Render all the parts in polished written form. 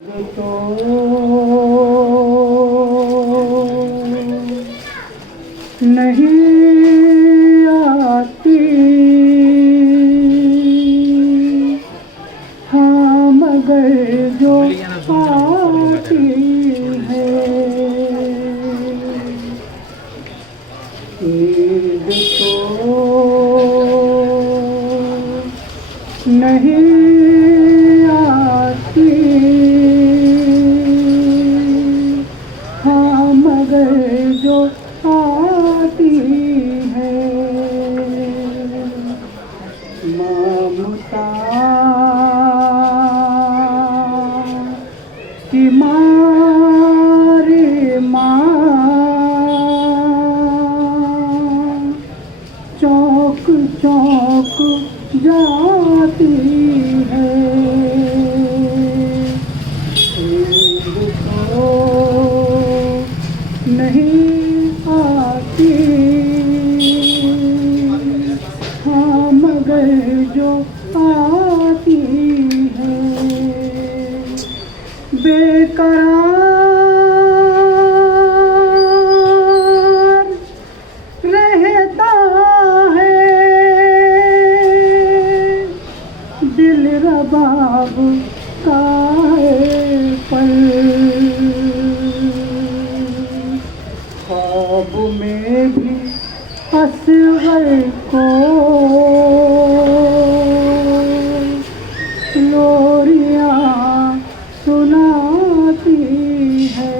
تو نہیں آتی، ہاں مگر جو آتی ہے نیند تو نہیں آتی، ہاں مگر جو آتی ہے ممتا کی ماری ماں چوک چوک جاتی ہے نیند تو نہیں آتی، ہاں مگر جو آتی ہے بے قرار رہتا ہے دل رباب کا پل، خواب میں بھی اصغر کو لوریاں سناتی ہے،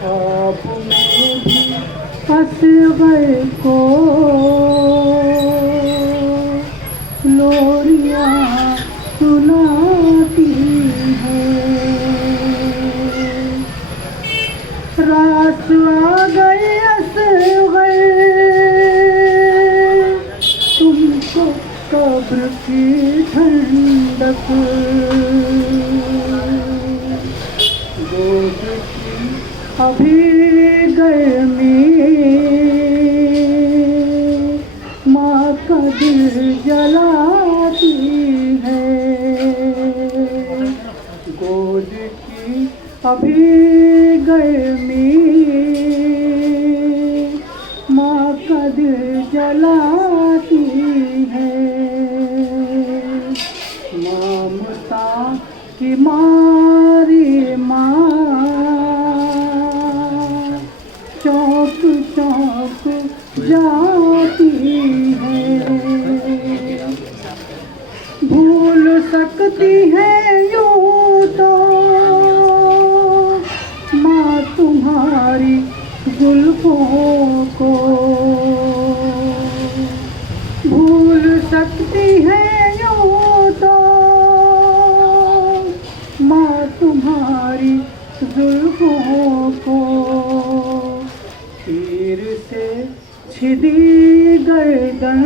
خواب میں بھی اصغر کو لوریاں سناتی ہے راس آ گئی اصغر تم کو قبر کی ٹھنڈک گود کی ابھی گرمی ماں کا دل جلاتی ہے گود کی ابھی گرمی ماں کا دل جلاتی ہے ممتا کی ماری ماں چوک چوک جاتی ہے بھول سکتی ہے یوں تو ماں تمہاری زلفوں کو بھول سکتی ہے یوں تو ماں تمہاری زلفوں کو تیر سے چھدی گردن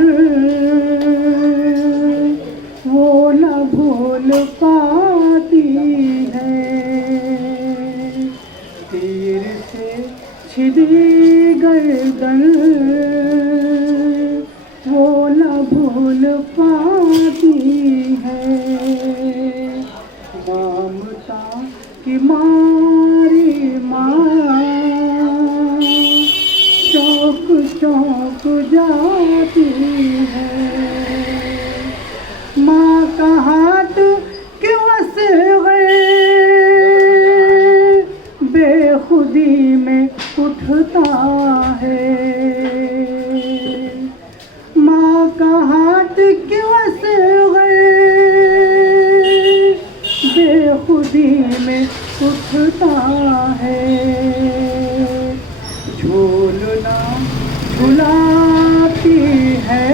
وہ نہ بھول پاتی ہے تیر سے چھدی گردن وہ نہ بھول پاتی ہے ممتا کی ماری ماں چوک چوک جاتی ہے ماں کا ہاتھ کیوں اصغر بے خودی میں اٹھتا ہے ماں کا ہاتھ کیوں اصغر بے خودی میں اٹھتا ہے جھولنا جھلاتی ہے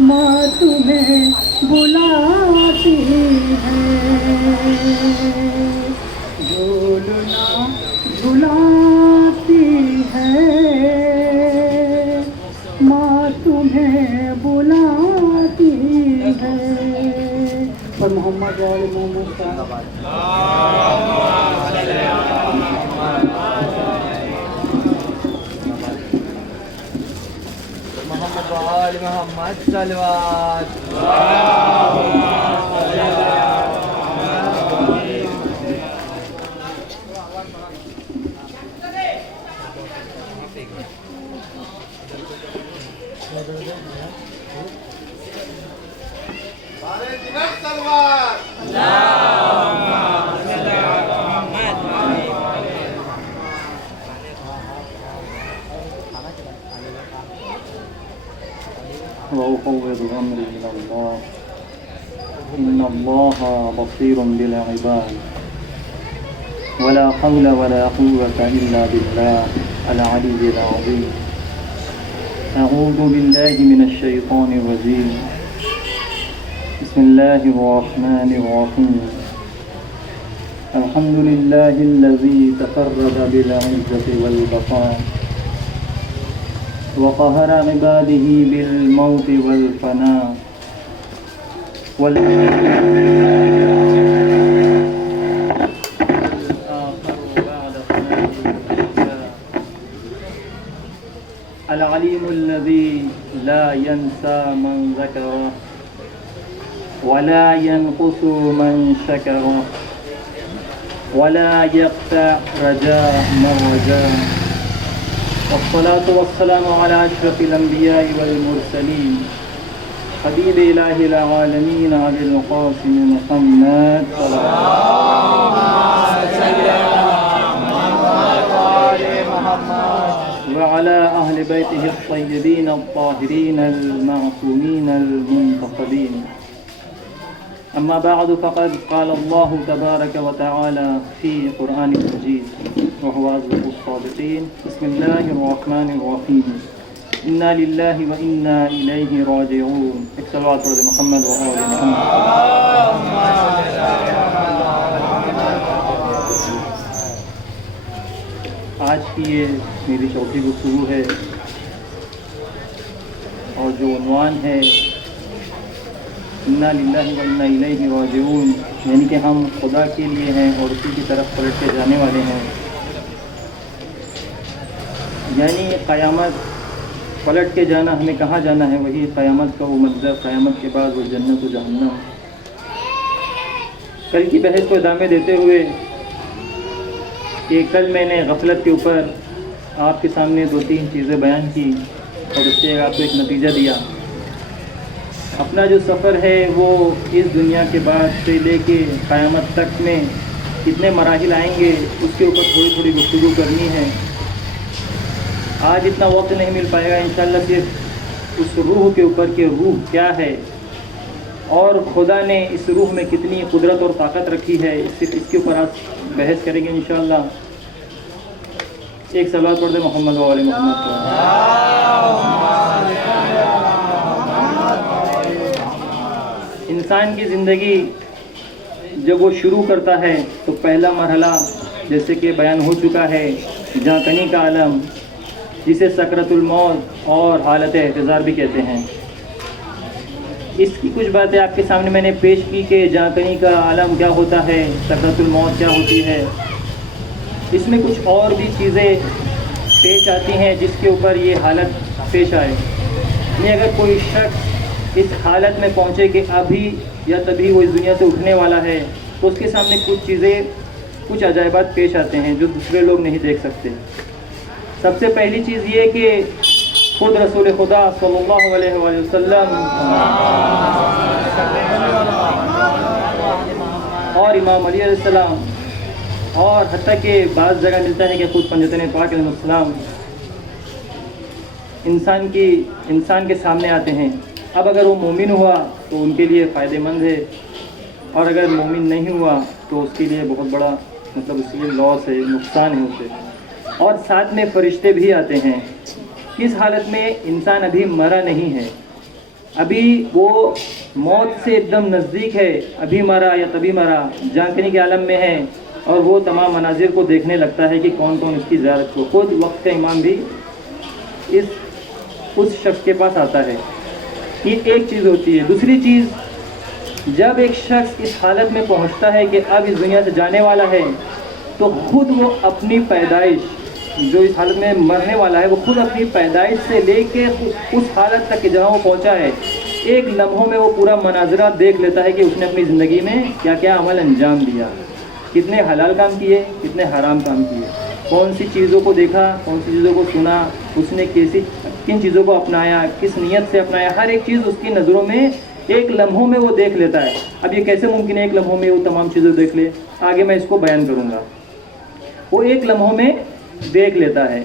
ماں تمہیں بلاتی ہے جھولنا جھلاتی ہے ماں تمہیں بلاتی ہے پر محمد وآل محمد محمد آل محمد صلوات. وأفوض أمري إلى الله إن الله بصير بالعباد ولا حول ولا قوة إلا بالله العلي العظيم. أعوذ بالله من الشيطان الرجيم. بسم الله الرحمن الرحيم. الحمد لله الذي تفرد بالعزة والبقاء وقهر عباده بالموت والفناء العليم الذي لا ينسى من ذكره ولا ينقص من شكره ولا يقطع رجاء من رجاه. والصلاة والسلام على أشرف الأنبياء والمرسلين حبيب إله العالمين أبي القاسم محمد وعلى أهل بيته الطيبين الطاهرين المعصومين المنتخبين. أما بعد فقد قال الله تبارك وتعالى في قرآن المجيد وهو أصدق الصادقين. بسم الله الرحمن الرحيم. إنا لله وإنا إليه راجعون. ایک صلوات پڑھ دے محمد و آل محمد. آج کی یہ میری چوتھی گفتگو ہے اور جو عنوان ہے انا للہ و انا الیہ راجعون، یعنی کہ ہم خدا کے لیے ہیں اور اسی کی طرف پلٹ کے جانے والے ہیں. یعنی قیامت پلٹ کے جانا، ہمیں کہاں جانا ہے؟ وہی قیامت کا وہ منظر، قیامت کے بعد وہ جنت و جہنم. کل کی بحث کو ادامے دیتے ہوئے کہ کل میں نے غفلت کے اوپر آپ کے سامنے 2-3 چیزیں بیان کی اور اس سے آپ کو ایک نتیجہ دیا. اپنا جو سفر ہے وہ اس دنیا کے بعد سے لے کے قیامت تک میں کتنے مراحل آئیں گے اس کے اوپر تھوڑی تھوڑی گفتگو کرنی ہے. آج اتنا وقت نہیں مل پائے گا انشاءاللہ صرف اس روح کے اوپر کہ روح کیا ہے اور خدا نے اس روح میں کتنی قدرت اور طاقت رکھی ہے، صرف اس کے اوپر آج بحث کریں گے انشاءاللہ. ایک صلوات پڑھ دیں محمد و آل محمد. انسان کی زندگی جب وہ شروع کرتا ہے تو پہلا مرحلہ جیسے کہ بیان ہو چکا ہے جانکنی کا عالم، جسے سکرۃ الموت اور حالت احتضار بھی کہتے ہیں. اس کی کچھ باتیں آپ کے سامنے میں نے پیش کی کہ جانکنی کا عالم کیا ہوتا ہے، سکرۃ الموت کیا ہوتی ہے. اس میں کچھ اور بھی چیزیں پیش آتی ہیں جس کے اوپر یہ حالت پیش آئے. یعنی اگر کوئی شخص اس حالت میں پہنچے کہ ابھی یا تبھی وہ اس دنیا سے اٹھنے والا ہے تو اس کے سامنے کچھ چیزیں، کچھ عجائبات پیش آتے ہیں جو دوسرے لوگ نہیں دیکھ سکتے. سب سے پہلی چیز یہ کہ خود رسول خدا صلی اللہ علیہ وآلہ وسلم اور امام علی علیہ السلام اور حتیٰ کہ بعض جگہ ملتا ہے کہ خود پنجتن پاک علیہ السلام انسان کے سامنے آتے ہیں. اب اگر وہ مومن ہوا تو ان کے لیے فائدہ مند ہے اور اگر مومن نہیں ہوا تو اس کے لیے بہت بڑا مطلب اس لیے لاس ہے، نقصان ہے اسے. اور ساتھ میں فرشتے بھی آتے ہیں. کس حالت میں؟ انسان ابھی مرا نہیں ہے، ابھی وہ موت سے ایک دم نزدیک ہے، ابھی مرا یا تبھی مرا، جانکنی کے عالم میں ہے اور وہ تمام مناظر کو دیکھنے لگتا ہے کہ کون کون اس کی زیارت کو. خود وقت کا امام بھی اس شخص کے پاس آتا ہے. یہ ایک چیز ہوتی ہے. دوسری چیز، جب ایک شخص اس حالت میں پہنچتا ہے کہ اب اس دنیا سے جانے والا ہے تو خود وہ اپنی پیدائش جو اس حالت میں مرنے والا ہے وہ خود اپنی پیدائش سے لے کے اس حالت تک کہ جہاں وہ پہنچا ہے ایک لمحوں میں وہ پورا مناظرہ دیکھ لیتا ہے کہ اس نے اپنی زندگی میں کیا کیا عمل انجام دیا، کتنے حلال کام کیے، کتنے حرام کام کیے، کون سی چیزوں کو دیکھا، کون سی چیزوں کو سنا، اس نے کن چیزوں کو اپنایا، کس نیت سے اپنایا، ہر ایک چیز اس کی نظروں میں ایک لمحوں میں وہ دیکھ لیتا ہے۔ اب یہ کیسے ممکن ہے ایک لمحوں میں وہ تمام چیزیں دیکھ لے؟ آگے میں اس کو بیان کروں گا۔ وہ ایک لمحوں میں دیکھ لیتا ہے۔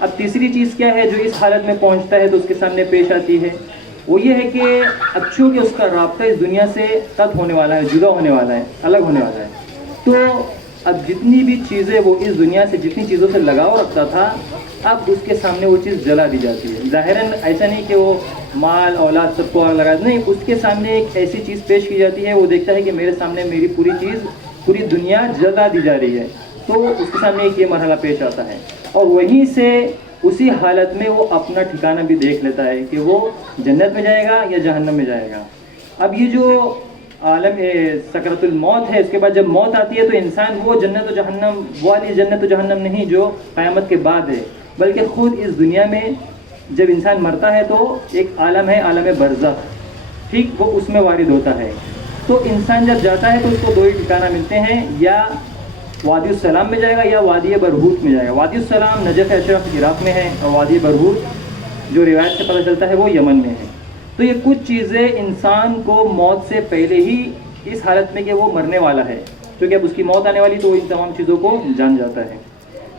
اب تیسری چیز کیا ہے جو اس حالت میں پہنچتا ہے تو اس کے سامنے پیش آتی ہے، وہ یہ ہے کہ اب چونکہ اس کا رابطہ اس دنیا سے قطع ہونے والا ہے، جدا ہونے والا ہے، الگ ہونے والا ہے، تو اب جتنی بھی چیزیں وہ اس دنیا سے جتنی چیزوں سے لگاؤ رکھتا تھا اب اس کے سامنے وہ چیز جلا دی جاتی ہے۔ ظاہراً ایسا نہیں کہ وہ مال اولاد سب کو آگ لگا، نہیں، اس کے سامنے ایک ایسی چیز پیش کی جاتی ہے، وہ دیکھتا ہے کہ میرے سامنے میری پوری چیز، پوری دنیا جلا دی جا رہی ہے، تو اس کے سامنے ایک یہ مرحلہ پیش آتا ہے، اور وہیں سے اسی حالت میں وہ اپنا ٹھکانہ بھی دیکھ لیتا ہے کہ وہ جنت میں جائے گا یا جہنم میں جائے گا۔ اب یہ جو عالم سکرۃ الموت ہے، اس کے بعد جب موت آتی ہے تو انسان وہ جنت و جہنم، وہ والی جنت و جہنم نہیں جو قیامت کے بعد ہے، بلکہ خود اس دنیا میں جب انسان مرتا ہے تو ایک عالم ہے، عالم برزخ، ٹھیک، وہ اس میں وارد ہوتا ہے۔ تو انسان جب جاتا ہے تو اس کو دو ہی ٹھکانہ ملتے ہیں، یا وادی السلام میں جائے گا یا وادی برہوت میں جائے گا۔ وادی السلام نجف اشرف عراق میں ہے، اور وادی برہوت جو روایت سے پتہ چلتا ہے وہ یمن میں ہے۔ تو یہ کچھ چیزیں انسان کو موت سے پہلے ہی اس حالت میں کہ وہ مرنے والا ہے، کیونکہ اب اس کی موت آنے والی تو وہ ان تمام چیزوں کو جان جاتا ہے۔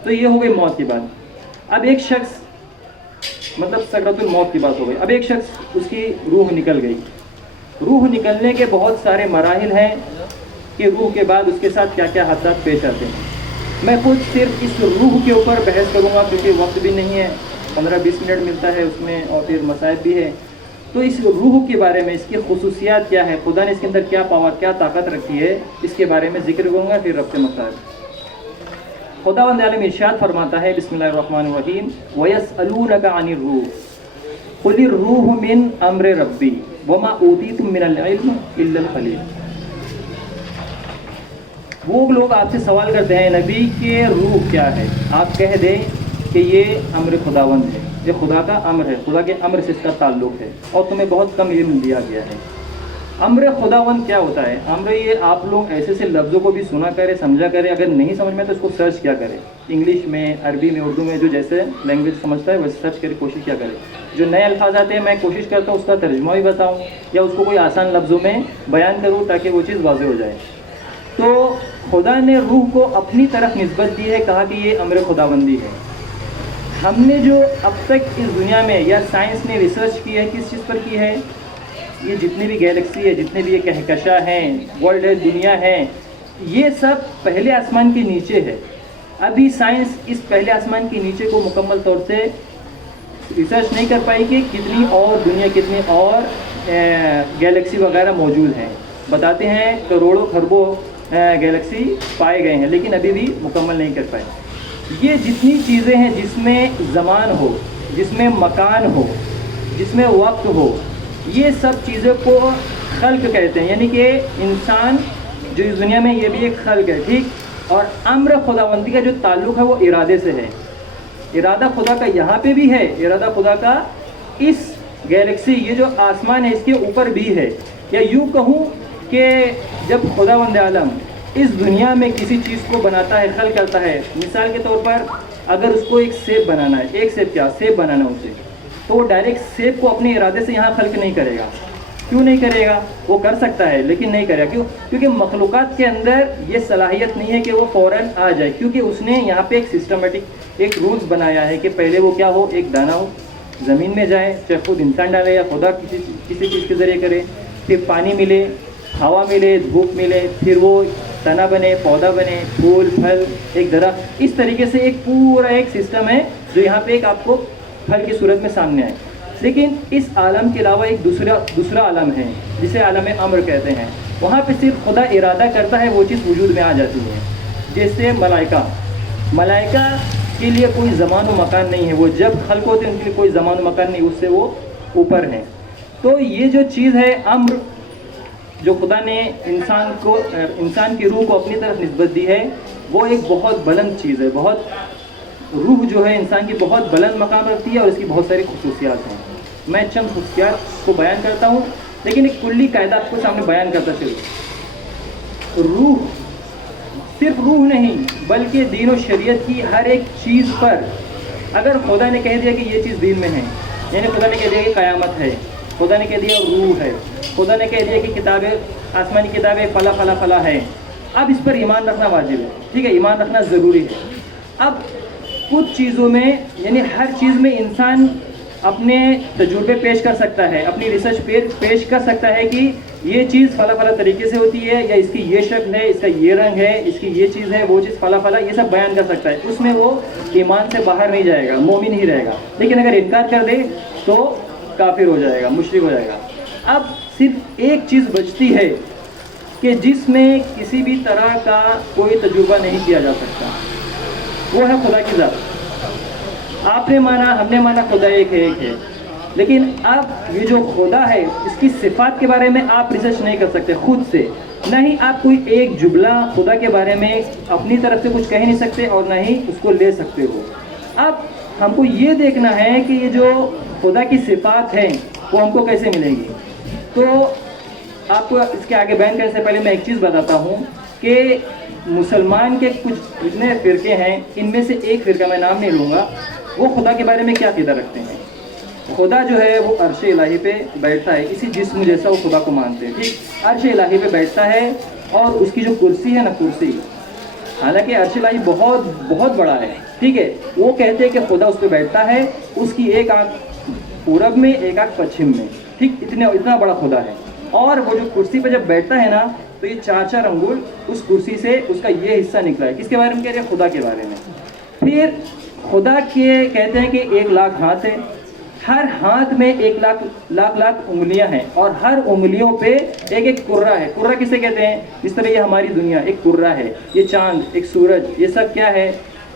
تو یہ ہو گئی موت کی بات۔ اب ایک شخص، مطلب سکرۃ الموت کی بات ہو گئی، اب ایک شخص اس کی روح نکل گئی۔ روح نکلنے کے بہت سارے مراحل ہیں کہ روح کے بعد اس کے ساتھ کیا کیا حادثات پیش آتے ہیں۔ میں خود صرف اس روح کے اوپر بحث کروں گا کیونکہ وقت بھی نہیں ہے، 15-20 منٹ ملتا ہے اس میں، اور پھر مسائل بھی ہے۔ تو اس روح کے بارے میں، اس کی خصوصیات کیا ہے، خدا نے اس کے اندر کیا پاور، کیا طاقت رکھی ہے، اس کے بارے میں ذکر کروں گا، پھر ربط مسائل۔ خداوند عالم ارشاد فرماتا ہے، بسم اللہ الرحمن الرحیم، وَيَسْأَلُونَكَ عَنِ الرُّوحِ قُلِ الرُّوحُ مِنْ أَمْرِ رَبِّي وَمَا أُوتِيتُم مِّنَ الْعِلْمِ إِلَّا الْقَلِيلَ۔ وہ لوگ آپ سے سوال کرتے ہیں نبی کہ روح کیا ہے، آپ کہہ دیں کہ یہ امر خداوند ہے، یہ خدا کا امر ہے، خدا کے امر سے اس کا تعلق ہے، اور تمہیں بہت کم علم دیا گیا ہے۔ امر خداوند کیا ہوتا ہے؟ امر یہ آپ لوگ ایسے سے لفظوں کو بھی سنا کرے، سمجھا کرے، اگر نہیں سمجھ میں تو اس کو سرچ کیا کرے، انگلش میں، عربی میں، اردو میں، جو جیسے لینگویج سمجھتا ہے ویسے سرچ کرے، کوشش کیا کرے۔ جو نئے الفاظ آتے ہیں میں کوشش کرتا ہوں اس کا ترجمہ بھی بتاؤں، یا اس کو کوئی آسان لفظوں میں بیان کروں تاکہ وہ چیز واضح ہو جائے۔ تو خدا نے روح کو اپنی طرف نسبت دی ہے، کہا کہ یہ امر خداوندی ہے۔ ہم نے جو اب تک اس دنیا میں یا سائنس نے ریسرچ کی ہے، کس چیز پر کی ہے؟ یہ جتنی بھی گیلیکسی ہے، جتنے بھی یہ کہکشاں ہیں، ورلڈ ہے، دنیا ہے، یہ سب پہلے آسمان کے نیچے ہے۔ ابھی سائنس اس پہلے آسمان کے نیچے کو مکمل طور سے ریسرچ نہیں کر پائی کہ کتنی اور دنیا، کتنی اور گیلیکسی وغیرہ موجود ہیں۔ بتاتے ہیں کروڑوں کھربوں گیلیکسی پائے گئے ہیں، لیکن ابھی بھی مکمل نہیں کر پائے۔ یہ جتنی چیزیں ہیں جس میں زمان ہو، جس میں مکان ہو، جس میں وقت ہو، یہ سب چیزوں کو خلق کہتے ہیں، یعنی کہ انسان جو اس دنیا میں یہ بھی ایک خلق ہے، ٹھیک۔ اور امر خداوندی کا جو تعلق ہے وہ ارادے سے ہے۔ ارادہ خدا کا یہاں پہ بھی ہے، ارادہ خدا کا اس گیلیکسی، یہ جو آسمان ہے اس کے اوپر بھی ہے۔ یا یوں کہوں کہ جب خداوند عالم اس دنیا میں کسی چیز کو بناتا ہے، خلق کرتا ہے، مثال کے طور پر اگر اس کو ایک سیب بنانا ہے، ایک سیب کیا سیب بنانا اسے، تو وہ ڈائریکٹ سیب کو اپنے ارادے سے یہاں خلق نہیں کرے گا۔ کیوں نہیں کرے گا؟ وہ کر سکتا ہے لیکن نہیں کرے گا۔ کیوں؟ کیونکہ مخلوقات کے اندر یہ صلاحیت نہیں ہے کہ وہ فوراً آ جائے، کیونکہ اس نے یہاں پہ ایک سسٹمیٹک ایک رولز بنایا ہے کہ پہلے وہ کیا ہو، ایک دانہ ہو، زمین میں جائے، چاہے خود انسان ڈالے یا خدا کسی چیز کے ذریعے کرے، پھر پانی ملے، ہوا ملے، دھوپ ملے، پھر وہ تنا بنے، پودا بنے، پھول پھل، ایک درخت۔ اس طریقے سے ایک پورا ایک سسٹم ہے جو یہاں پہ ایک آپ کو پھل کی صورت میں سامنے آئے۔ لیکن اس عالم کے علاوہ ایک دوسرا عالم ہے جسے عالم امر کہتے ہیں۔ وہاں پہ صرف خدا ارادہ کرتا ہے وہ چیز وجود میں آ جاتی ہے۔ جیسے ملائکہ کے لیے کوئی زمان و مکان نہیں ہے، وہ جب خلق ہوتے ہیں ان کے لیے کوئی زمان و مکان نہیں، اس سے وہ اوپر ہیں۔ تو یہ جو چیز ہے امر، جو خدا نے انسان کی روح کو اپنی طرف نسبت دی ہے، وہ ایک بہت بلند چیز ہے، بہت روح جو ہے انسان کی بہت بلند مقام رکھتی ہے اور اس کی بہت ساری خصوصیات ہیں. میں چند خصوصیات کو بیان کرتا ہوں لیکن ایک کلی قاعدہ آپ کو سامنے بیان کرتا چلوں. روح صرف روح نہیں بلکہ دین و شریعت کی ہر ایک چیز پر اگر خدا نے کہہ دیا کہ یہ چیز دین میں ہے، یعنی خدا نے کہہ دیا کہ قیامت ہے، خدا نے کہہ دیا روح ہے، خدا نے کہہ دیا کہ کتابیں آسمانی کتابیں فلاں فلاں فلاں ہے، اب اس پر ایمان رکھنا واجب ہے. ٹھیک ہے، ایمان رکھنا ضروری ہے. اب کچھ چیزوں میں یعنی ہر چیز میں انسان اپنے تجربے پیش کر سکتا ہے، اپنی ریسرچ پیش کر سکتا ہے کہ یہ چیز فلاں فلاں طریقے سے ہوتی ہے، یا اس کی یہ شکل ہے، اس کا یہ رنگ ہے، اس کی یہ چیز ہے، وہ چیز فلاں فلاں، یہ سب بیان کر سکتا ہے. اس میں وہ ایمان سے باہر نہیں جائے گا، مومن ہی رہے گا. لیکن اگر انکار کر دے تو کافر ہو جائے گا، مشرک ہو جائے گا. اب صرف ایک چیز بچتی ہے کہ جس میں کسی بھی طرح کا کوئی تجربہ نہیں کیا جا سکتا، وہ ہے خدا کی ذات. آپ نے مانا، ہم نے مانا خدا ایک ہے، لیکن اب یہ جو خدا ہے اس کی صفات کے بارے میں آپ ریسرچ نہیں کر سکتے خود سے، نہ ہی آپ کوئی ایک جملہ خدا کے بارے میں اپنی طرف سے کچھ کہہ نہیں سکتے اور نہ ہی اس کو لے سکتے ہو. اب ہم کو یہ دیکھنا ہے کہ یہ جو خدا کی صفات ہیں وہ ہم کو کیسے ملیں گی. تو آپ کو اس کے آگے بیان کرنے سے پہلے میں ایک چیز بتاتا ہوں کہ مسلمان کے کچھ جتنے فرقے ہیں ان میں سے ایک فرقہ، میں نام نہیں لوں گا، وہ خدا کے بارے میں کیا عقیدہ رکھتے ہیں. خدا جو ہے وہ عرش الہی پہ بیٹھتا ہے، کسی جسم جیسا وہ خدا کو مانتے ہیں. ٹھیک، عرش الہی پہ بیٹھتا ہے اور اس کی جو کرسی ہے نا، کرسی، حالانکہ عرش الہی بہت بہت بڑا ہے. ٹھیک ہے، وہ کہتے ہیں کہ خدا اس پہ بیٹھتا ہے، اس کی ایک آنکھ پورب میں ایک آنکھ پچھم میں. ٹھیک، اتنا بڑا خدا ہے. اور وہ جو کرسی پہ جب بیٹھتا ہے نا تو یہ 4 انگل اس کرسی سے اس کا یہ حصہ نکلا ہے. کس کے بارے میں کہہ رہے ہیں؟ خدا کے بارے میں. پھر خدا کے کہتے ہیں کہ 1,00,000 ہاتھ ہے، ہر ہاتھ میں 1,00,000 انگلیاں ہیں اور ہر انگلیوں پہ ایک کرہ ہے. کرہ کسے کہتے ہیں؟ جس طرح یہ ہماری دنیا ایک کرہ ہے، یہ چاند، ایک سورج، یہ سب کیا ہے؟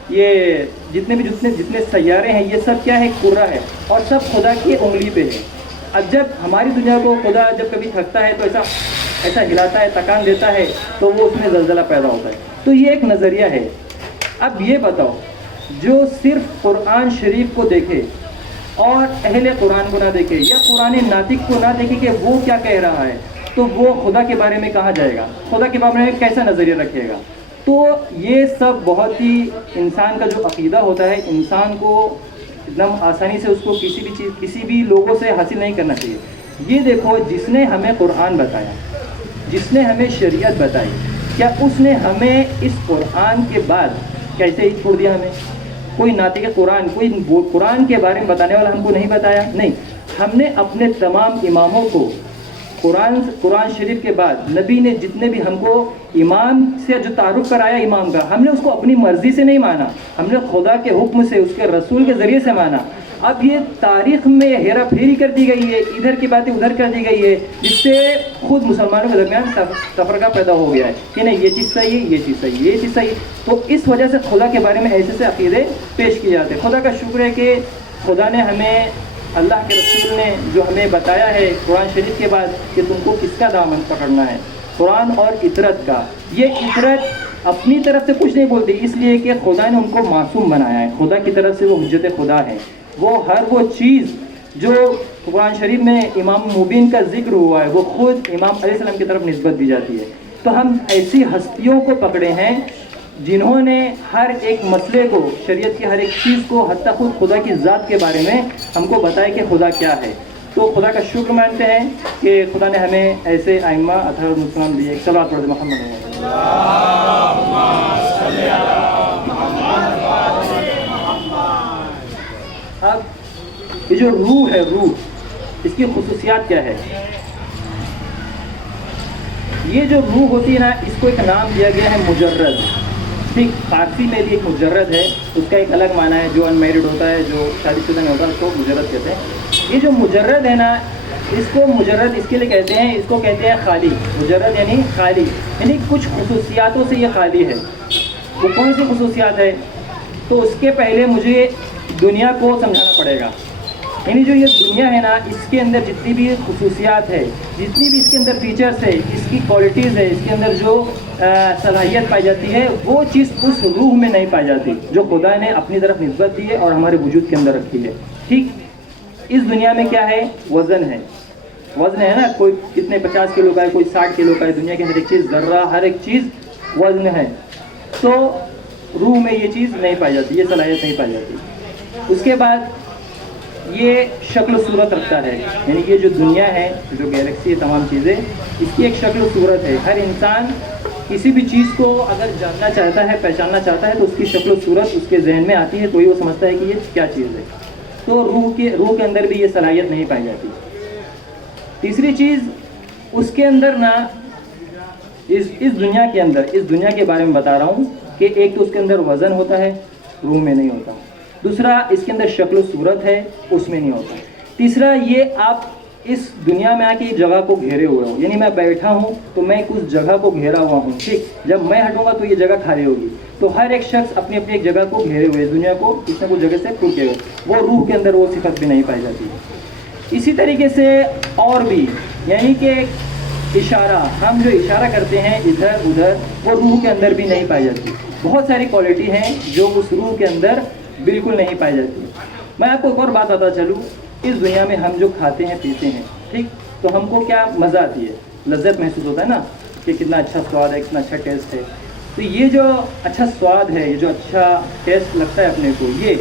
یہ جتنے سیارے ہیں یہ سب کیا ہے؟ کرہ ہے، اور سب خدا کی انگلی پہ ہے. اب جب ہماری دنیا کو خدا جب کبھی تھکتا ہے تو ایسا ہلاتا ہے، تکان دیتا ہے، تو وہ اس میں زلزلہ پیدا ہوتا ہے. تو یہ ایک نظریہ ہے. اب یہ بتاؤ، جو صرف قرآن شریف کو دیکھے اور اہل قرآن کو نہ دیکھے یا قرآن ناطق کو نہ دیکھے کہ وہ کیا کہہ رہا ہے، تو وہ خدا کے بارے میں کہاں جائے گا؟ خدا کے بارے میں کیسا نظریہ رکھے گا؟ تو یہ سب بہت ہی انسان کا جو عقیدہ ہوتا ہے، انسان کو ایک دم آسانی سے اس کو کسی بھی چیز، کسی بھی لوگوں سے حاصل نہیں کرنا چاہیے. یہ دیکھو، جس نے ہمیں قرآن بتایا، جس نے ہمیں شریعت بتائی، کیا اس نے ہمیں اس قرآن کے بعد کیسے ہی چھوڑ دیا؟ ہمیں کوئی ناطق قرآن، کوئی قرآن کے بارے میں بتانے والا ہم کو نہیں بتایا؟ نہیں، ہم نے اپنے تمام اماموں کو قرآن شریف کے بعد نبی نے جتنے بھی ہم کو امام سے جو تعارف کرایا امام کا، ہم نے اس کو اپنی مرضی سے نہیں مانا، ہم نے خدا کے حکم سے، اس کے رسول کے ذریعے سے مانا. اب یہ تاریخ میں ہیرا پھیری کر دی گئی ہے، ادھر کی باتیں ادھر کر دی گئی ہے، جس سے خود مسلمانوں کے درمیان تفرقہ پیدا ہو گیا ہے کہ نہیں یہ چیز صحیح ہے، یہ چیز صحیح ہے، یہ چیز صحیح. تو اس وجہ سے خدا کے بارے میں ایسے عقیدے پیش کیے جاتے ہیں. خدا کا شکر ہے کہ خدا نے ہمیں، اللہ کے رسول نے جو ہمیں بتایا ہے قرآن شریف کے بعد کہ تم کو کس کا دامن پکڑنا ہے، قرآن اور اطرت کا. یہ اطرت اپنی طرف سے کچھ نہیں بولتی، اس لیے کہ خدا نے ان کو معصوم بنایا ہے، خدا کی طرف سے وہ حجت خدا ہے. وہ ہر وہ چیز جو قرآن شریف میں امام مبین کا ذکر ہوا ہے وہ خود امام علیہ السلام کی طرف نسبت دی جاتی ہے. تو ہم ایسی ہستیوں کو پکڑے ہیں جنہوں نے ہر ایک مسئلے کو، شریعت کی ہر ایک چیز کو، حتیٰ خود خدا کی ذات کے بارے میں ہم کو بتایا کہ خدا کیا ہے. تو خدا کا شکر مانتے ہیں کہ خدا نے ہمیں ایسے ائمہ اطہار المسلمان دیے. صلوات پڑھ دیں محمد. اب یہ جو روح ہے، روح، اس کی خصوصیات کیا ہے؟ یہ جو روح ہوتی ہے نا، اس کو ایک نام دیا گیا ہے مجرد. ٹھیک، فارسی میں بھی ایک مجرد ہے، اس کا ایک الگ معنی ہے. جو ان میرڈ ہوتا ہے، جو شادی شدہ نہیں ہوتا، اس کو مجرد کہتے ہیں. یہ جو مجرد ہے نا، اس کو مجرد اس کے لیے کہتے ہیں، اس کو کہتے ہیں خالی. مجرد یعنی خالی، یعنی کچھ خصوصیاتوں سے یہ خالی ہے. وہ کون سی خصوصیات ہے؟ تو اس کے پہلے مجھے دنیا کو سمجھانا پڑے گا. یعنی جو یہ دنیا ہے نا، اس کے اندر جتنی بھی خصوصیات ہے، جتنی بھی اس کے اندر فیچرس ہے، اس کی کوالٹیز ہے، اس کے اندر جو صلاحیت پائی جاتی ہے، وہ چیز اس روح میں نہیں پائی جاتی جو خدا نے اپنی طرف نسبت دی ہے اور ہمارے وجود کے اندر رکھی ہے. ٹھیک، اس دنیا میں کیا ہے؟ وزن ہے. وزن ہے نا، کوئی کتنے 50 کلو کا ہے، کوئی 60 کلو کا ہے. دنیا کے ہر ایک چیز، ذرہ، ہر ایک چیز وزن ہے. تو روح میں یہ چیز نہیں پائی جاتی، یہ صلاحیت نہیں پائی جاتی. اس کے بعد یہ شکل و صورت رکھتا ہے. یعنی یہ جو دنیا ہے، جو گیلیکسی ہے، تمام چیزیں، اس کی ایک شکل و صورت ہے. ہر انسان کسی بھی چیز کو اگر جاننا چاہتا ہے، پہچاننا چاہتا ہے، تو اس کی شکل و صورت اس کے ذہن میں آتی ہے، تو وہ سمجھتا ہے کہ یہ کیا چیز ہے. تو روح کے اندر بھی یہ صلاحیت نہیں پائی جاتی. تیسری چیز، اس کے اندر نا، اس دنیا کے اندر، اس دنیا کے بارے میں بتا رہا ہوں کہ ایک تو اس کے اندر وزن ہوتا ہے، روح میں نہیں ہوتا. دوسرا، اس کے اندر شکل و صورت ہے، اس میں نہیں ہوتا. تیسرا، یہ آپ اس دنیا میں آ کے ایک جگہ کو گھیرے ہوئے ہو. یعنی میں بیٹھا ہوں تو میں اس جگہ کو گھیرا ہوا ہوں. ٹھیک، جب میں ہٹوں گا تو یہ جگہ خالی ہوگی. تو ہر ایک شخص اپنی اپنی ایک جگہ کو گھیرے ہوئے، دنیا کو کسی نہ کچھ جگہ سے ٹوٹے ہوئے. وہ روح کے اندر وہ صفت بھی نہیں پائی جاتی. اسی طریقے سے اور بھی، یعنی کہ اشارہ، ہم جو اشارہ کرتے ہیں ادھر ادھر، وہ روح کے اندر بھی نہیں پائی جاتی. بہت ساری کوالٹی ہیں جو اس روح کے اندر بالکل نہیں پائی جاتی. میں آپ کو ایک اور بات بتا چلوں، اس دنیا میں ہم جو کھاتے ہیں پیتے ہیں، ٹھیک، تو ہم کو کیا مزہ آتی ہے، لذت محسوس ہوتا ہے نا، کہ کتنا اچھا سواد ہے، کتنا اچھا ٹیسٹ ہے. تو یہ جو اچھا سواد ہے، یہ جو اچھا ٹیسٹ لگتا ہے اپنے کو، یہ،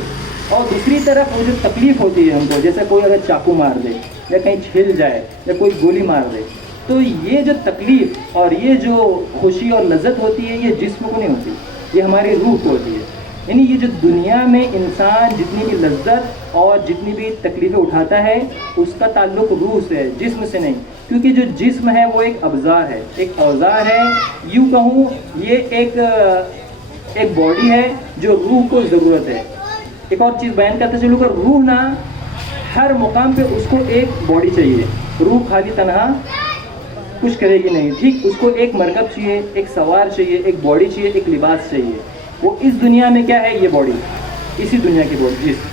اور دوسری طرف وہ جو تکلیف ہوتی ہے ہم کو، جیسے کوئی اگر چاقو مار دے یا کہیں چھل جائے یا کوئی گولی مار دے، تو یہ جو تکلیف اور یہ جو خوشی اور لذت ہوتی ہے، یہ جسم کو نہیں ہوتی، یہ ہماری روح کو ہوتی ہے. یعنی یہ جو دنیا میں انسان جتنی بھی لذت اور جتنی بھی تکلیفیں اٹھاتا ہے، اس کا تعلق روح سے ہے، جسم سے نہیں. کیونکہ جو جسم ہے وہ ایک ابزار ہے، ایک اوزار ہے، یوں کہوں یہ ایک باڈی ہے جو روح کو ضرورت ہے. ایک اور چیز بیان کرتے چلوں کہ روح نا ہر مقام پہ اس کو ایک باڈی چاہیے. روح خالی تنہا کچھ کرے گی نہیں. ٹھیک، اس کو ایک مرکب چاہیے، ایک سوار چاہیے، ایک باڈی چاہیے، ایک لباس چاہیے. وہ اس دنیا میں کیا ہے؟ یہ باڈی، اسی دنیا کی باڈی، جسم.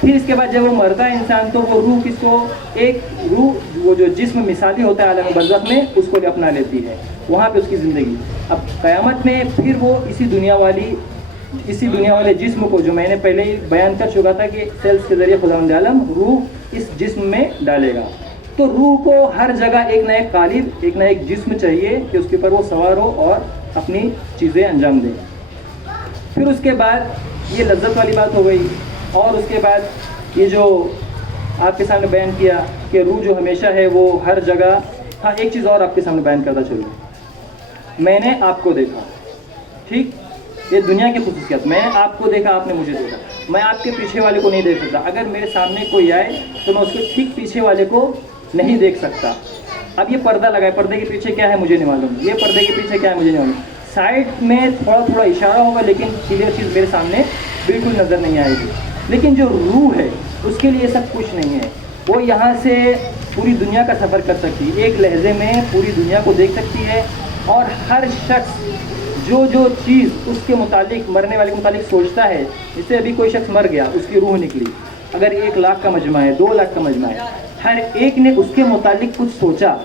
پھر اس کے بعد جب وہ مرتا ہے انسان، تو وہ روح کس کو، ایک روح وہ جو جسم مثالی ہوتا ہے عالم برزخ میں، اس کو اپنا لیتی ہے، وہاں پہ اس کی زندگی. اب قیامت میں پھر وہ اسی دنیا والے جسم کو، جو میں نے پہلے ہی بیان کر چکا تھا کہ سیلز کے ذریعے خداوند عالم روح اس جسم میں ڈالے گا. تو روح کو ہر جگہ ایک نہ ایک قالب، ایک نہ ایک جسم چاہیے کہ اس کے اوپر وہ سوار ہو اور اپنی چیزیں انجام دے. پھر اس کے بعد یہ لذت والی بات ہو گئی، اور اس کے بعد یہ جو آپ کے سامنے بیان کیا کہ روح جو ہمیشہ ہے وہ ہر جگہ. ہاں، ایک چیز اور آپ کے سامنے بیان کرتا چلوں. میں نے آپ کو دیکھا، ٹھیک، یہ دنیا کی خصوصیت. میں نے آپ کو دیکھا، آپ نے مجھے دیکھا. میں آپ کے پیچھے والے کو نہیں دیکھ سکتا. اگر میرے سامنے کوئی آئے تو میں اس کے ٹھیک پیچھے والے کو نہیں دیکھ سکتا. اب یہ پردہ لگا ہے، پردے کے پیچھے کیا ہے مجھے نہیں معلوم، یہ پردے کے پیچھے کیا ہے مجھے نہیں معلوم. سائڈ میں تھوڑا تھوڑا اشارہ ہوگا، لیکن کلیئر چیز میرے سامنے بالکل نظر نہیں آئے گی. لیکن جو روح ہے اس کے لیے سب کچھ نہیں ہے. وہ یہاں سے پوری دنیا کا سفر کر سکتی ہے، ایک لہجے میں پوری دنیا کو دیکھ سکتی ہے. اور ہر شخص جو چیز اس کے متعلق، مرنے والے کے متعلق سوچتا ہے، جس سے ابھی کوئی شخص مر گیا، اس کی روح نکلی، اگر 1 لاکھ کا مجمع ہے، 2 لاکھ کا مجمع ہے، ہر ایک نے اس کے متعلق کچھ سوچا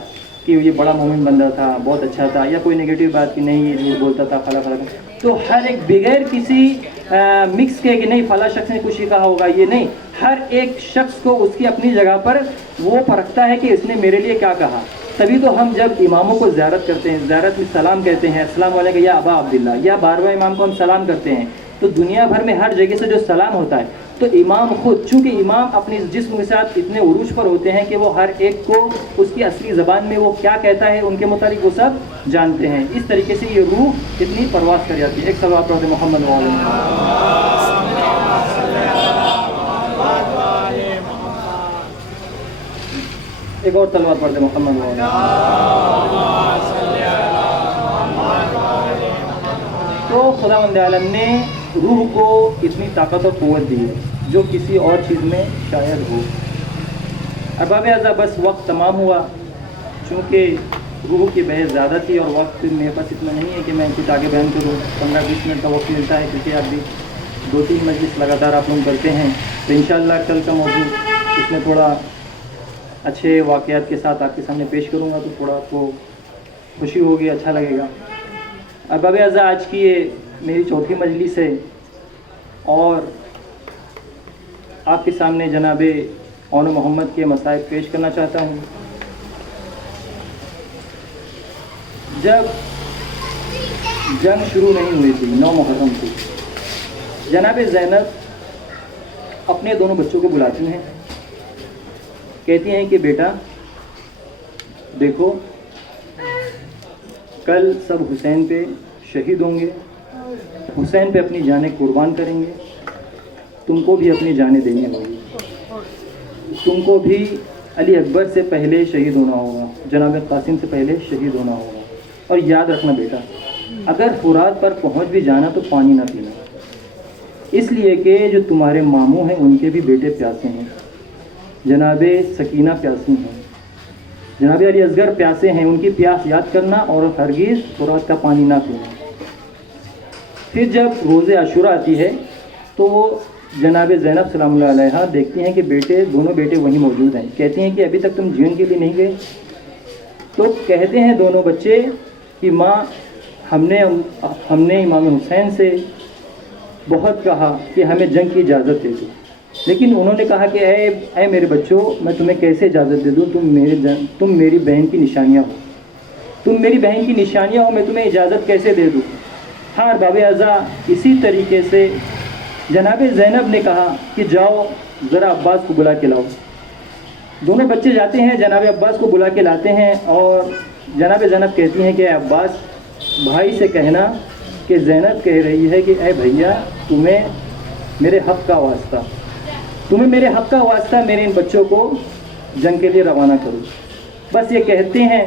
کہ یہ بڑا مومن بندہ تھا، بہت اچھا تھا، یا کوئی نگیٹو بات کہ نہیں یہ جھوٹ بولتا تھا، فلاں فلاں. تو ہر ایک بغیر کسی مکس کے کہ نہیں فلاں شخص نے کچھ ہی کہا ہوگا، یہ نہیں. ہر ایک شخص کو اس کی اپنی جگہ پر وہ پرکھتا ہے کہ اس نے میرے لیے کیا کہا. تبھی تو ہم جب اماموں کو زیارت کرتے ہیں، زیارت میں سلام کہتے ہیں، السلام علیکم یا ابا عبداللہ، یا 12واں امام کو ہم سلام کرتے ہیں. تو دنیا بھر میں ہر جگہ سے جو سلام ہوتا ہے، تو امام خود، چونکہ امام اپنے جسم کے ساتھ اتنے عروج پر ہوتے ہیں کہ وہ ہر ایک کو اس کی اصلی زبان میں وہ کیا کہتا ہے ان کے متعلق وہ سب جانتے ہیں. اس طریقے سے یہ روح اتنی پرواز کر جاتی ہے. ایک صلوات پڑھتے محمد ایک اور صلوات پڑھتے محمد. تو خداوند عالم نے روح کو اتنی طاقت اور قوت دی ہے جو کسی اور چیز میں شاید ہو. ارباب اعضاء، بس وقت تمام ہوا. چونکہ روح کی بحث زیادہ تھی اور وقت میرے پاس اتنا نہیں ہے کہ میں کچھ آگے بیان کروں. 15-20 منٹ کا وقت ملتا ہے، کیونکہ اب بھی 2-3 مجلس لگاتار آپ لوگ کرتے ہیں. تو انشاءاللہ کل کا موضوع اس میں تھوڑا اچھے واقعات کے ساتھ آپ کے سامنے پیش کروں گا، تو تھوڑا آپ کو خوشی ہوگی، اچھا لگے گا۔ احباب اعزاء، آج کی یہ میری چوتھی مجلس ہے اور آپ کے سامنے جناب اون محمد کے مصائب پیش کرنا چاہتا ہوں۔ جب جنگ شروع نہیں ہوئی تھی، 9 محرم تھی، جناب زینب اپنے دونوں بچوں کو بلاتی ہیں، کہتی ہیں کہ بیٹا دیکھو، کل سب حسین پہ شہید ہوں گے، حسین پہ اپنی جانیں قربان کریں گے، تم کو بھی اپنی جانیں دینی ہوگی، تم کو بھی علی اکبر سے پہلے شہید ہونا ہوگا، جناب قاسم سے پہلے شہید ہونا ہوگا، اور یاد رکھنا بیٹا، اگر فرات پر پہنچ بھی جانا تو پانی نہ پینا، اس لیے کہ جو تمہارے ماموں ہیں ان کے بھی بیٹے پیاسے ہیں، جناب سکینہ پیاسی ہیں، جناب علی اصغر پیاسے ہیں، ان کی پیاس یاد کرنا اور ہرگز فرات کا پانی نہ پینا۔ پھر جب روز عاشورہ آتی ہے تو وہ جناب زینب سلام اللہ علیہا دیکھتی ہیں کہ دونوں بیٹے وہیں موجود ہیں، کہتی ہیں کہ ابھی تک تم جیون کے لیے نہیں گئے؟ تو کہتے ہیں دونوں بچے کہ ماں، ہم نے امام حسین سے بہت کہا کہ ہمیں جنگ کی اجازت دے دو، لیکن انہوں نے کہا کہ اے میرے بچوں، میں تمہیں کیسے اجازت دے دوں، تم میری بہن کی نشانیاں ہو، میں تمہیں اجازت کیسے دے دوں؟ ہاں باب اعزاء، اسی طریقے سے جناب زینب نے کہا کہ جاؤ ذرا عباس کو بلا کے لاؤ۔ دونوں بچے جاتے ہیں، جناب عباس کو بلا کے لاتے ہیں، اور جناب زینب کہتی ہیں کہ اے عباس، بھائی سے کہنا کہ زینب کہہ رہی ہے کہ اے بھیا، تمہیں میرے حق کا واسطہ میرے ان بچوں کو جنگ کے لیے روانہ کرو۔ بس یہ کہتے ہیں،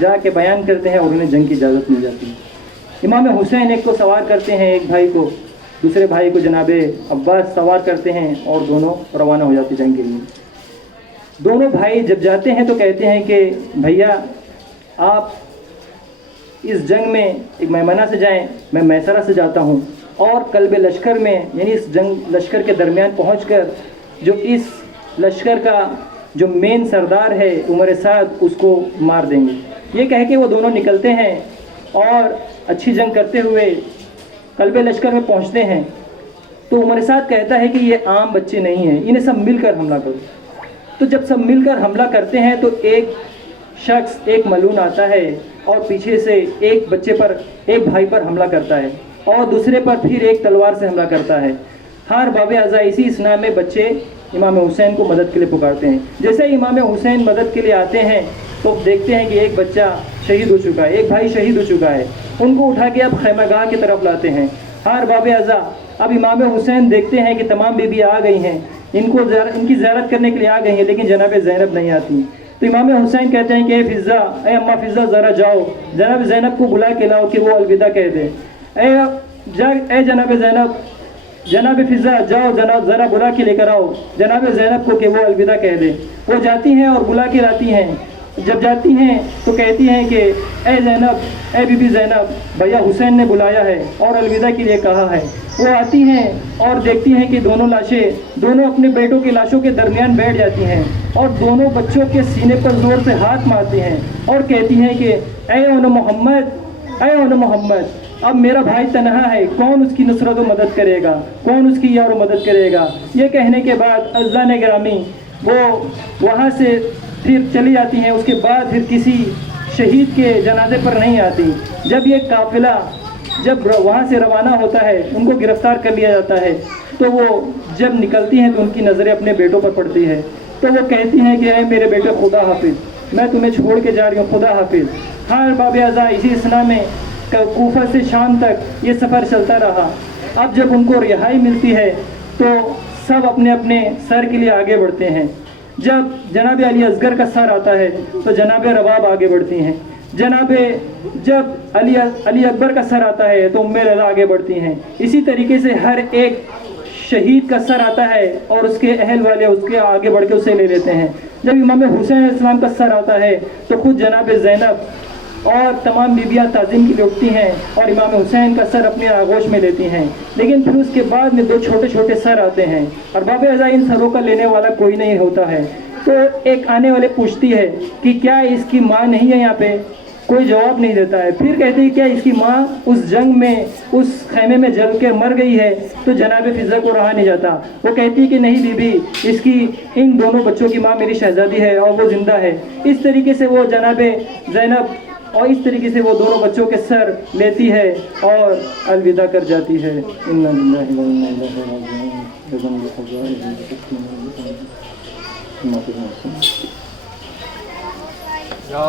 جا کے بیان کرتے ہیں اور انہیں جنگ کی اجازت مل جاتی ہے۔ امام حسین ایک کو سوار کرتے ہیں، ایک بھائی کو، دوسرے بھائی کو جناب عباس سوار کرتے ہیں، اور دونوں روانہ ہو جاتے جنگ کے لیے۔ دونوں بھائی جب جاتے ہیں تو کہتے ہیں کہ بھیا، آپ اس جنگ میں ایک میمنہ سے جائیں، میں میسرہ سے جاتا ہوں، اور قلب لشکر میں، یعنی اس جنگ لشکر کے درمیان پہنچ کر جو اس لشکر کا جو مین سردار ہے عمر سعد، اس کو مار دیں گے۔ یہ کہہ کے وہ دونوں نکلتے ہیں اور اچھی جنگ کرتے ہوئے قلب لشکر میں پہنچتے ہیں۔ تو عمر سعد کہتا ہے کہ یہ عام بچے نہیں ہیں، انہیں سب مل کر حملہ کرو۔ تو جب سب مل کر حملہ کرتے ہیں تو ایک شخص، ایک ملعون آتا ہے اور پیچھے سے ایک بھائی پر حملہ کرتا ہے، اور دوسرے پر پھر ایک تلوار سے حملہ کرتا ہے۔ ہر باب اعزاء، اسی اسنا میں بچے امام حسین کو مدد کے لیے پکارتے ہیں۔ جیسے امام حسین مدد کے لیے آتے ہیں تو دیکھتے ہیں کہ ایک بچہ شہید ہو چکا ہے، ایک بھائی شہید ہو چکا ہے، ان کو اٹھا کے اب خیمہ گاہ کی طرف لاتے ہیں۔ ہر باب اعزاء، اب امام حسین دیکھتے ہیں کہ تمام بیوی آ گئی ہیں، ان کی زیارت کرنے کے لیے آ گئی ہیں، لیکن جناب زینب نہیں آتی۔ تو امام حسین کہتے ہیں کہ اے فضہ، اے اماں فضہ، ذرا جاؤ جناب زینب کو بلا کے لاؤ کہ وہ الوداع کہہ دے۔ اے جناب زینب، جناب فضہ، جاؤ ذرا بلا کے لے کر آؤ جناب زینب کو کہ وہ الوداع کہہ دے۔ وہ جاتی ہیں اور بلا کے لاتی ہیں۔ جب جاتی ہیں تو کہتی ہیں کہ اے زینب، اے بی بی زینب، بھیا حسین نے بلایا ہے اور الوداع کے لیے کہا ہے۔ وہ آتی ہیں اور دیکھتی ہیں کہ دونوں لاشیں، دونوں اپنے بیٹوں کی لاشوں کے درمیان بیٹھ جاتی ہیں، اور دونوں بچوں کے سینے پر زور سے ہاتھ مارتی ہیں اور کہتی ہیں کہ اے اون محمد، اب میرا بھائی تنہا ہے، کون اس کی نصرت و مدد کرے گا، کون اس کی یار و مدد کرے گا؟ یہ کہنے کے بعد عزیزان گرامی وہ وہاں سے پھر چلی جاتی ہیں۔ اس کے بعد پھر کسی شہید کے جنازے پر نہیں آتی۔ جب یہ قافلہ جب وہاں سے روانہ ہوتا ہے، ان کو گرفتار کر لیا جاتا ہے، تو وہ جب نکلتی ہیں تو ان کی نظریں اپنے بیٹوں پر پڑتی ہے، تو وہ کہتی ہیں کہ اے میرے بیٹے، خدا حافظ، میں تمہیں چھوڑ کے جا رہی ہوں، خدا حافظ۔ ہر باب اعزاء، اسی اسنا میں کوفہ سے شام تک یہ سفر چلتا رہا۔ اب جب ان کو رہائی ملتی ہے تو سب اپنے اپنے سر کے لیے آگے بڑھتے ہیں۔ جب جناب علی اصغر کا سر آتا ہے تو جناب رباب آگے بڑھتی ہیں۔ جب علی اکبر کا سر آتا ہے تو ام لیلا آگے بڑھتی ہیں۔ اسی طریقے سے ہر ایک شہید کا سر آتا ہے اور اس کے اہل والے اس کے آگے بڑھ کے اسے لے لیتے ہیں۔ جب امام حسین علیہ السلام کا سر آتا ہے تو خود جناب زینب اور تمام بیویاں تعظیم کے لیے اٹھتی ہیں اور امام حسین کا سر اپنے آغوش میں لیتی ہیں، لیکن پھر اس کے بعد میں 2 چھوٹے چھوٹے سر آتے ہیں اور باب اعضا ان سروں کا لینے والا کوئی نہیں ہوتا ہے۔ تو ایک آنے والے پوچھتی ہے کہ کیا اس کی ماں نہیں ہے یہاں پہ؟ کوئی جواب نہیں دیتا ہے۔ پھر کہتی ہے کیا اس کی ماں اس جنگ میں اس خیمے میں جل کے مر گئی ہے؟ تو جناب فضہ کو رہا نہیں جاتا، وہ کہتی ہے کہ نہیں بی بی، اس کی ان دونوں بچوں کی ماں میری شہزادی ہے اور وہ زندہ ہے۔ اس طریقے سے وہ جناب زینب اور اس طریقے سے وہ دونوں بچوں کے سر لیتی ہے اور الوداع کر جاتی ہے۔ انا للہ و انا الیہ راجعون۔ یا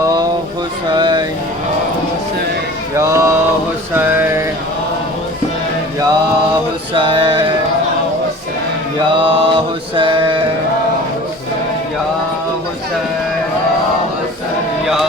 حسین یا حسین یا حسین یا حسین یا حسین یا